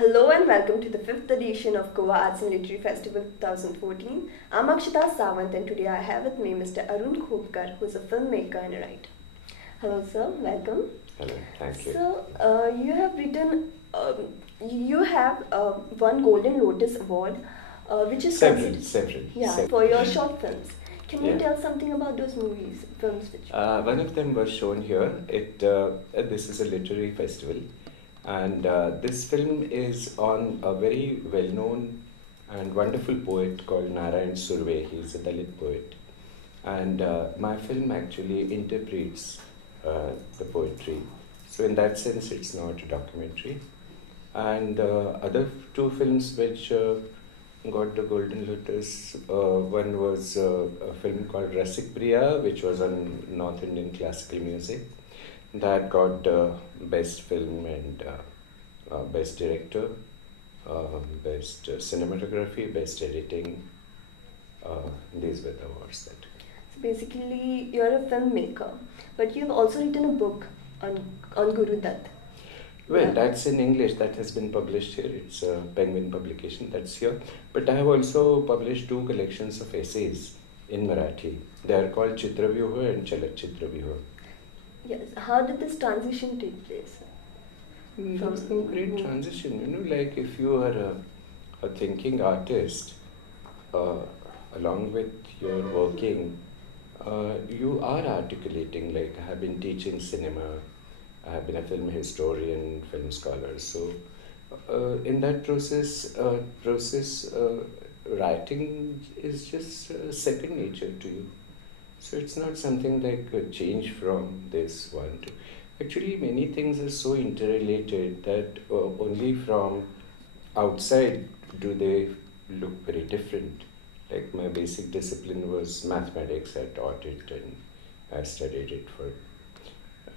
Hello and welcome to the 5th edition of Goa Arts and Literary Festival 2014. I'm Akshita Sawant and today I have with me Mr. Arun Khopkar, who is a filmmaker and a writer. Hello sir, welcome. Hello, thank you. So, you have written, you have won Golden Lotus Award, which is Several. for your short films. Can you Yeah. tell something about those films which... One of them was shown here. This is a literary festival, and this film is on a very well-known and wonderful poet called Narayan Surve. He's a Dalit poet, and my film actually interprets the poetry. So in that sense, it's not a documentary. And other two films which got the Golden Lotus. One was a film called Rasik Priya, which was on North Indian classical music. That got Best Film and Best Director, Best Cinematography, Best Editing. These were the awards that. So basically, you're a filmmaker, but you've also written a book on Guru Dutt. Well, Yeah. that's in English. That has been published here. It's a Penguin publication. That's here. But I have also published two collections of essays in Marathi. They are called Chitravyuha and Chalat Chitravyuha. Yes. How did this transition take place? There's no great transition. Like if you are a thinking artist, along with your working, you are articulating. Like I have been teaching cinema. I have been a film historian, film scholar. So, in that process, writing is just second nature to you. So it's not something like a change from this one to. Actually, many things are so interrelated that only from outside do they look very different. Like my basic discipline was mathematics. I taught it and I studied it for.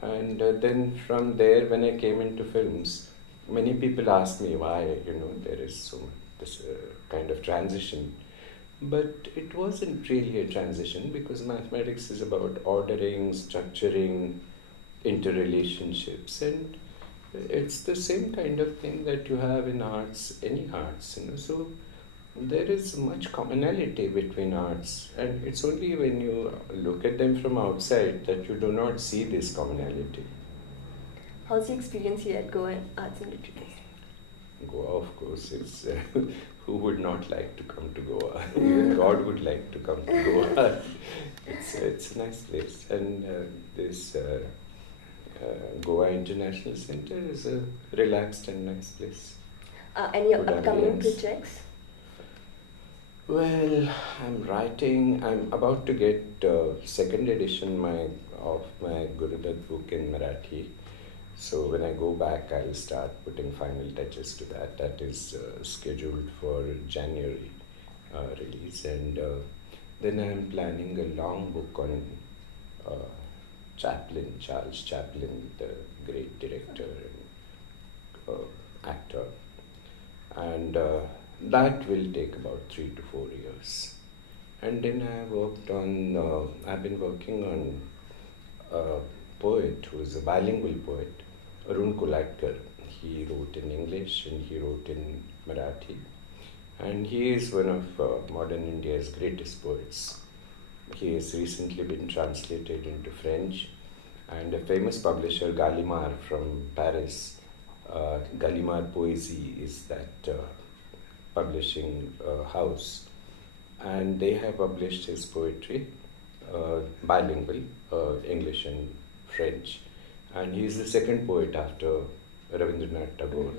And then from there, when I came into films, many people asked me why, there is so much this kind of transition. But it wasn't really a transition because mathematics is about ordering, structuring, interrelationships, and it's the same kind of thing that you have in arts, any arts, So there is much commonality between arts, and it's only when you look at them from outside that you do not see this commonality. How's the experience here at Goa Arts and Literature Festival? Goa, of course, it's who would not like to come to Goa? Even God would like to come to Goa. It's a nice place, and this Goa International Center is a relaxed and nice place. Any Good upcoming ambience. projects? Well, I'm about to get second edition of my Guru Dutt book in Marathi. So when I go back, I'll start putting final touches to that. That is scheduled for January release. And then I'm planning a long book on Charles Chaplin, the great director and actor. And that will take about 3 to 4 years. And then I've been working on a poet who is a bilingual poet, Arun. He wrote in English and he wrote in Marathi. And he is one of modern India's greatest poets. He has recently been translated into French. And a famous publisher, Gallimard from Paris, Gallimard Poésie is that publishing house, and they have published his poetry bilingual, English and French, and he is the second poet after Rabindranath Tagore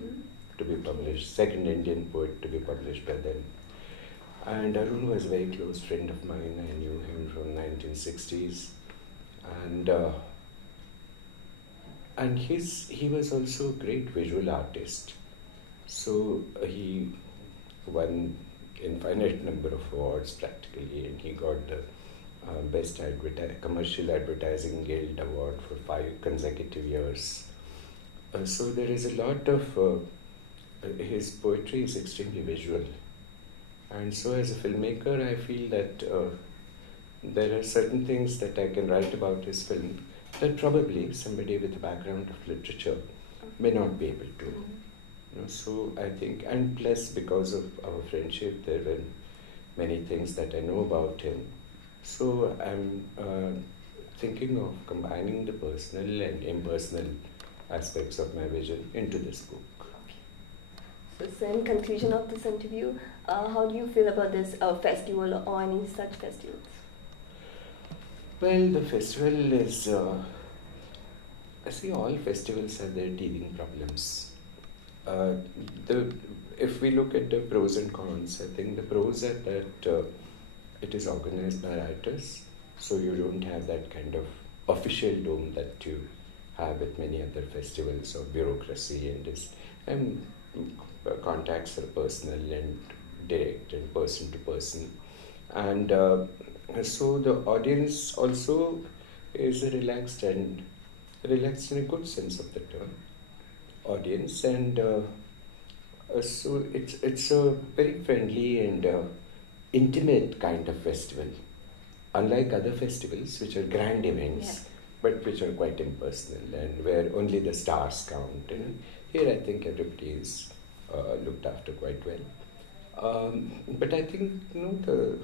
to be published, second Indian poet to be published by them. And Arun was a very close friend of mine. I knew him from 1960s, and he was also a great visual artist. So he won infinite number of awards practically, and he got the Best Commercial Advertising Guild Award for 5 consecutive years. So there is a lot of, his poetry is extremely visual. And so as a filmmaker, I feel that there are certain things that I can write about his film that probably somebody with a background of literature may not be able to. So I think, and plus because of our friendship, there were many things that I know about him. So I'm thinking of combining the personal and impersonal aspects of my vision into this book. So in conclusion of this interview, how do you feel about this festival or any such festivals? Well, the festival is, I see all festivals have their teething problems. Uh, if we look at the pros and cons, I think the pros are that it is organized by writers, so you don't have that kind of official dome that you have with many other festivals or bureaucracy and contacts are personal and direct and person to person. And so the audience also is relaxed in a good sense of the term, audience, and so it's a very friendly and intimate kind of festival, unlike other festivals which are grand events, but which are quite impersonal and where only the stars count. And here I think everybody is looked after quite well. But I think the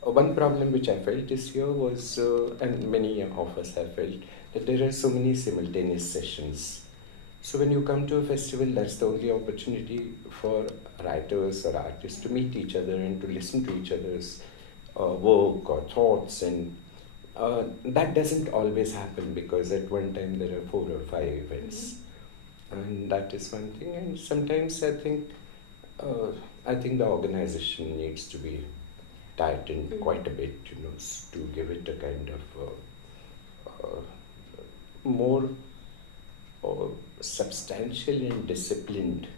one problem which I felt this year was, and many of us have felt, that there are so many simultaneous sessions. So when you come to a festival, that's the only opportunity for writers or artists to meet each other and to listen to each other's work or thoughts, and that doesn't always happen because at one time there are 4 or 5 events, and that is one thing. And sometimes I think the organization needs to be tightened quite a bit, to give it a kind of more substantial and disciplined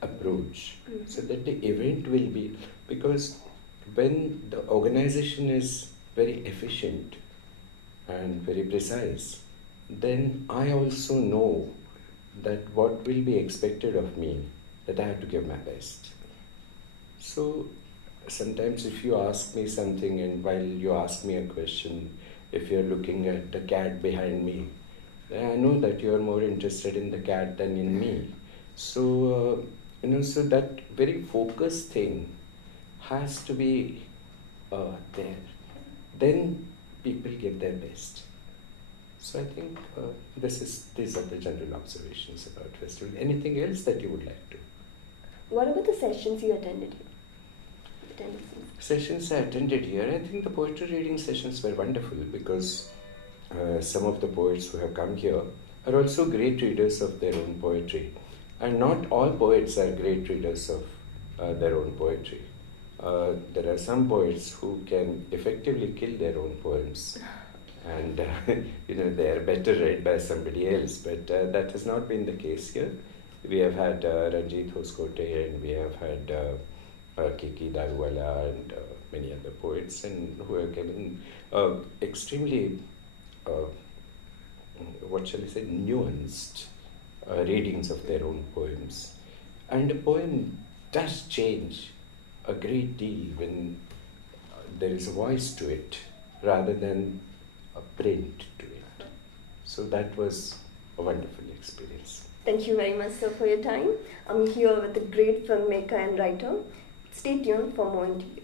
approach, so that the event will be, because when the organization is very efficient and very precise, then I also know that what will be expected of me, that I have to give my best. So sometimes if you ask me something and while you ask me a question, if you're looking at the cat behind me, then I know that you're more interested in the cat than in me. So, so that very focused thing has to be there. Then people give their best. So I think these are the general observations about festival. Anything else that you would like to? What about the sessions you attended here? Sessions I attended here, I think the poetry reading sessions were wonderful because some of the poets who have come here are also great readers of their own poetry. And not all poets are great readers of their own poetry. There are some poets who can effectively kill their own poems, and they are better read by somebody else. But that has not been the case here. We have had Ranjit Hoskote, and we have had Kiki Daruwala and many other poets, and who have given extremely, nuanced readings of their own poems. And a poem does change a great deal when there is a voice to it rather than a print to it. So that was a wonderful experience. Thank you very much, sir, for your time. I'm here with a great filmmaker and writer. Stay tuned for more interviews.